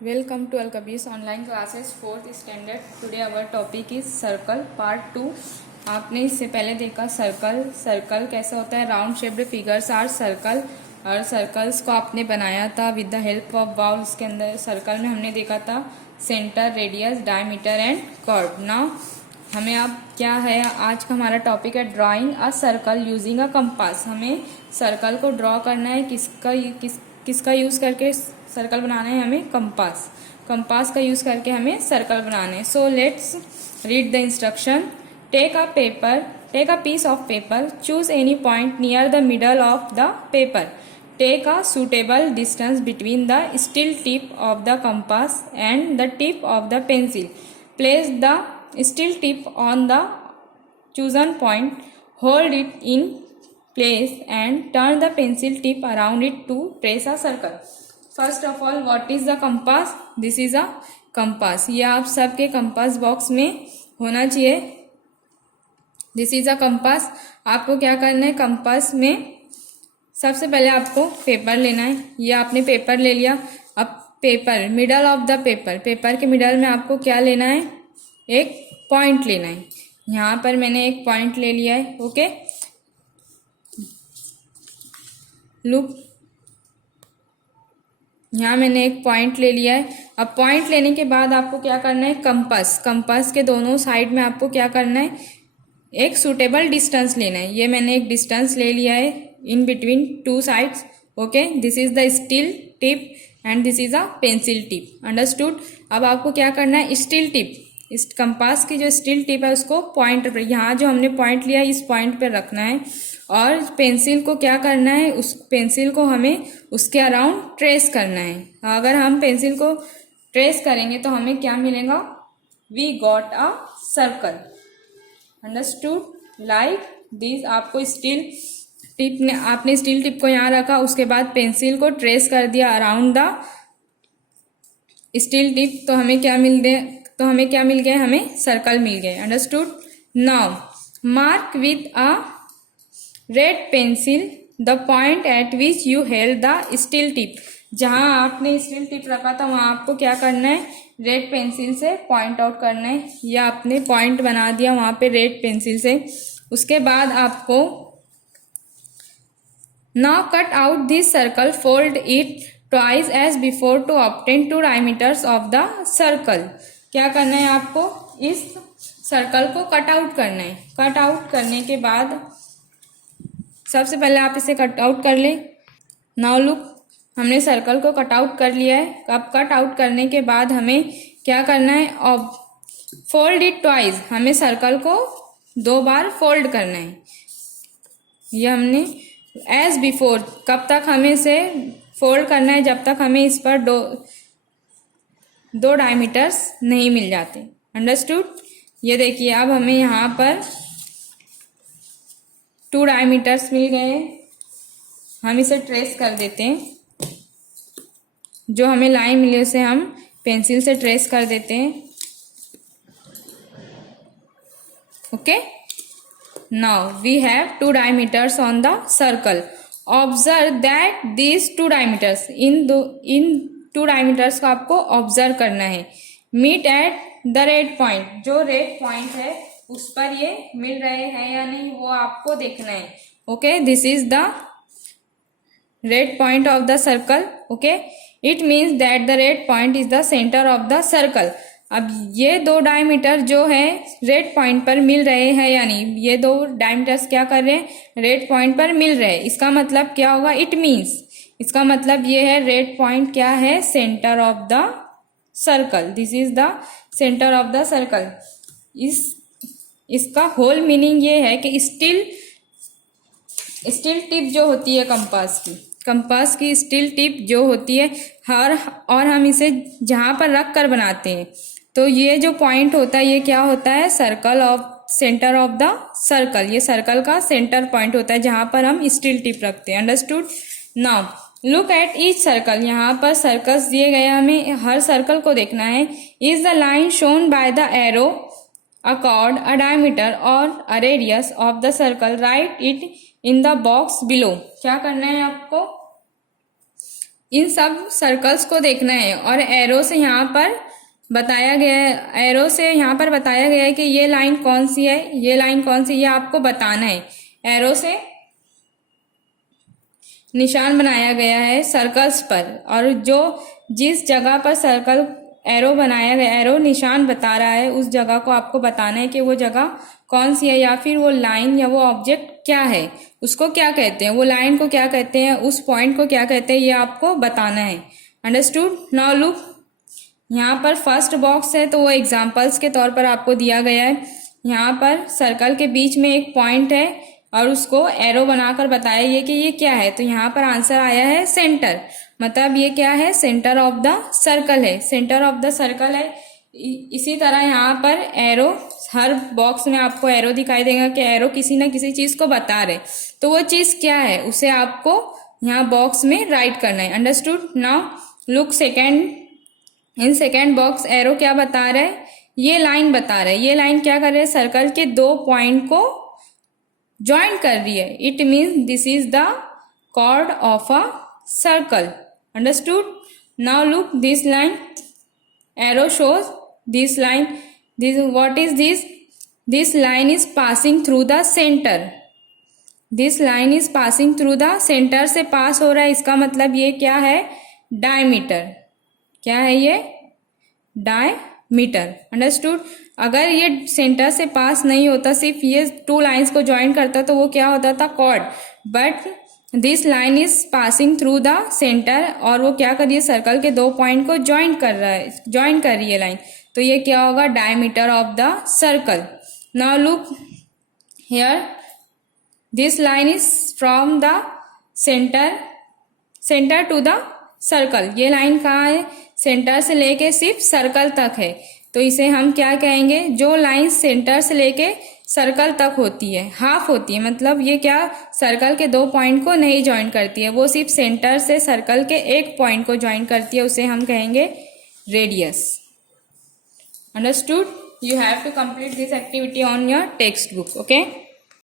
Welcome to Alkabir's online classes 4th standard. Today our topic is circle part 2. आपने इससे पहले देखा circle कैसा होता है, round shaped figures are circle, और सर्कल्स को आपने बनाया था with the help of bowls. के अंदर सर्कल में हमने देखा था centre, radius, diameter and curve. Now हमें अब क्या है, आज का हमारा टॉपिक है drawing a circle using a compass. हमें सर्कल को ड्रॉ करना है, किसका यूज़ करके सर्कल बनाना है, हमें कंपास का यूज़ करके हमें सर्कल बनाना है। So let's read the instruction. Take a piece of paper, choose any point near the middle of the paper, take a suitable distance between the steel tip of the compass and the tip of the pencil, place the steel tip on the chosen point, hold it in place and turn the pencil tip around it to trace a circle. First of all, what is the compass? This is a compass. ये आप सबके compass box में होना चाहिए। This is a compass. आपको क्या करना है, कंपास में सबसे पहले आपको पेपर लेना है। ये आपने पेपर ले लिया। अब paper, middle of the paper के मिडल में आपको क्या लेना है, एक पॉइंट लेना है। यहाँ पर मैंने एक पॉइंट ले लिया है। ओके, लुक, यहाँ मैंने एक पॉइंट ले लिया है। अब पॉइंट लेने के बाद आपको क्या करना है, कंपास के दोनों साइड में आपको क्या करना है, एक सूटेबल डिस्टेंस लेना है। ये मैंने एक डिस्टेंस ले लिया है in between two sides. Okay, this is the steel tip and this is a pencil tip. Understood. अब आपको क्या करना है, स्टील टिप, इस कंपास की जो स्टील टिप है उसको पॉइंट पर, यहाँ जो हमने पॉइंट लिया है इस पॉइंट पर रखना है। और पेंसिल को क्या करना है, उस पेंसिल को हमें उसके अराउंड ट्रेस करना है। अगर हम पेंसिल को ट्रेस करेंगे तो हमें क्या मिलेगा, we got a circle. Understood. Like this. आपको स्टील टिप ने, आपने स्टील टिप को यहाँ रखा, उसके बाद पेंसिल को ट्रेस कर दिया अराउंड द स्टील टिप, तो हमें क्या मिल गया, हमें सर्कल मिल गया। Understood. Now mark with a red pencil the point eight which you held the steel tip. जहां आपने स्टील टिप रखा था वहां आपको क्या करना है, रेड पेंसिल से पॉइंट आउट करना है। या आपने पॉइंट बना दिया वहां पे रेड पेंसिल से। उसके बाद आपको now cut out this circle, fold it twice as before to obtain 2 diameters of the circle. क्या करना है, आपको इस सर्कल को कट आउट करना है। कट आउट करने के बाद सबसे पहले आप इसे कट आउट कर लें। नाउ लुक, हमने सर्कल को कट आउट कर लिया है। अब कट आउट करने के बाद हमें क्या करना है, अब फोल्ड इट ट्वाइस, हमें सर्कल को 2 बार फोल्ड करना है। ये हमने एज बिफोर, कब तक हमें इसे फोल्ड करना है, जब तक हमें इस पर दो डायमीटर्स नहीं मिल जाते। अंडरस्टूड। ये देखिए, अब हमें यहाँ पर 2 डायमीटर्स मिल गए। हम इसे ट्रेस कर देते हैं। जो हमें लाइन मिली उसे हम पेंसिल से ट्रेस कर देते हैं। Okay, now we have 2 diameters on the circle. Observe that these 2 diameters, इन 2 डायमीटर्स को आपको ऑब्जर्व करना है। Meet at the red point, जो रेड पॉइंट है उस पर ये मिल रहे हैं या नहीं वो आपको देखना है। Okay, this is the red point of the circle. Okay, it means that the red point is the centre of the circle. अब ये 2 डायमीटर जो है रेड पॉइंट पर मिल रहे हैं या नहीं, ये 2 डायमीटर्स क्या कर रहे हैं, रेड पॉइंट पर मिल रहे हैं। इसका मतलब क्या होगा, इट मीन्स, इसका मतलब ये है रेड पॉइंट क्या है, centre of the circle. This is the centre of the circle. इसका होल मीनिंग ये है कि स्टील टिप जो होती है कंपास की स्टील टिप जो होती है और हम इसे जहां पर रख कर बनाते हैं, तो ये जो पॉइंट होता है ये क्या होता है, सेंटर ऑफ द सर्कल। ये सर्कल का सेंटर पॉइंट होता है जहां पर हम स्टील टिप रखते हैं। Understood. Now look at each circle. यहाँ पर सर्कल्स दिए गए, हमें हर सर्कल को देखना है। Is the line shown by the arrow a chord, a diameter or a radius of the circle, write it in the box below। क्या करना है आपको, इन सब सर्कल्स को देखना है और एरो से यहाँ पर बताया गया है, एरो से यहाँ पर बताया गया है कि ये लाइन कौन सी है, ये लाइन कौन सी, ये आपको बताना है। एरो से निशान बनाया गया है सर्कल्स पर, और जो जिस जगह पर सर्कल एरो बनाया गया, एरो निशान बता रहा है, उस जगह को आपको बताना है कि वो जगह कौन सी है, या फिर वो लाइन या वो ऑब्जेक्ट क्या है, उसको क्या कहते हैं, वो लाइन को क्या कहते हैं, उस पॉइंट को क्या कहते हैं, ये आपको बताना है। अंडरस्टूड? नाउ लुक, यहाँ पर फर्स्ट बॉक्स है तो वो एग्जाम्पल्स के तौर पर आपको दिया गया है। यहाँ पर सर्कल के बीच में एक पॉइंट है और उसको एरो बनाकर बताया ये कि ये क्या है, तो यहाँ पर आंसर आया है सेंटर। मतलब ये क्या है, सेंटर ऑफ द सर्कल है, सेंटर ऑफ द सर्कल है। इसी तरह यहाँ पर एरो, हर बॉक्स में आपको एरो दिखाई देगा कि एरो किसी न किसी चीज को बता रहे, तो वो चीज क्या है उसे आपको यहाँ बॉक्स में राइट करना है। Understood? Now look second, in second box arrow क्या बता रहे हैं, ये लाइन बता रहे हैं। ये लाइन क्या कर रहे हैं, सर्कल के दो पॉइंट को ज्वाइन कर रही है। It means this is the chord of a circle. Understood? Now look this line, arrow shows this line, this what is this, this line is passing through the centre, this line is passing through the centre से pass हो रहा है, इसका मतलब ये क्या है, diameter. क्या है ये, डायमीटर। अंडरस्टूड? अगर ये सेंटर से पास नहीं होता, सिर्फ ये टू लाइंस को ज्वाइन करता, तो वो क्या होता था, chord. But this line is passing through the centre, और वो क्या कर रही है, सर्कल के दो पॉइंट को ज्वाइन कर रहा है, ज्वाइन कर रही है लाइन, तो ये क्या होगा, diameter of the circle. Now look here, this line is from the centre, centre to the circle. ये लाइन कहाँ है, सेंटर से लेके सिर्फ सर्कल तक है, तो इसे हम क्या कहेंगे, जो लाइन सेंटर से लेके सर्कल तक होती है, हाफ होती है, मतलब ये क्या, सर्कल के दो पॉइंट को नहीं ज्वाइन करती है, वो सिर्फ सेंटर से सर्कल के एक पॉइंट को ज्वाइन करती है, उसे हम कहेंगे radius. Understood? You have to complete this activity on your textbook. Okay.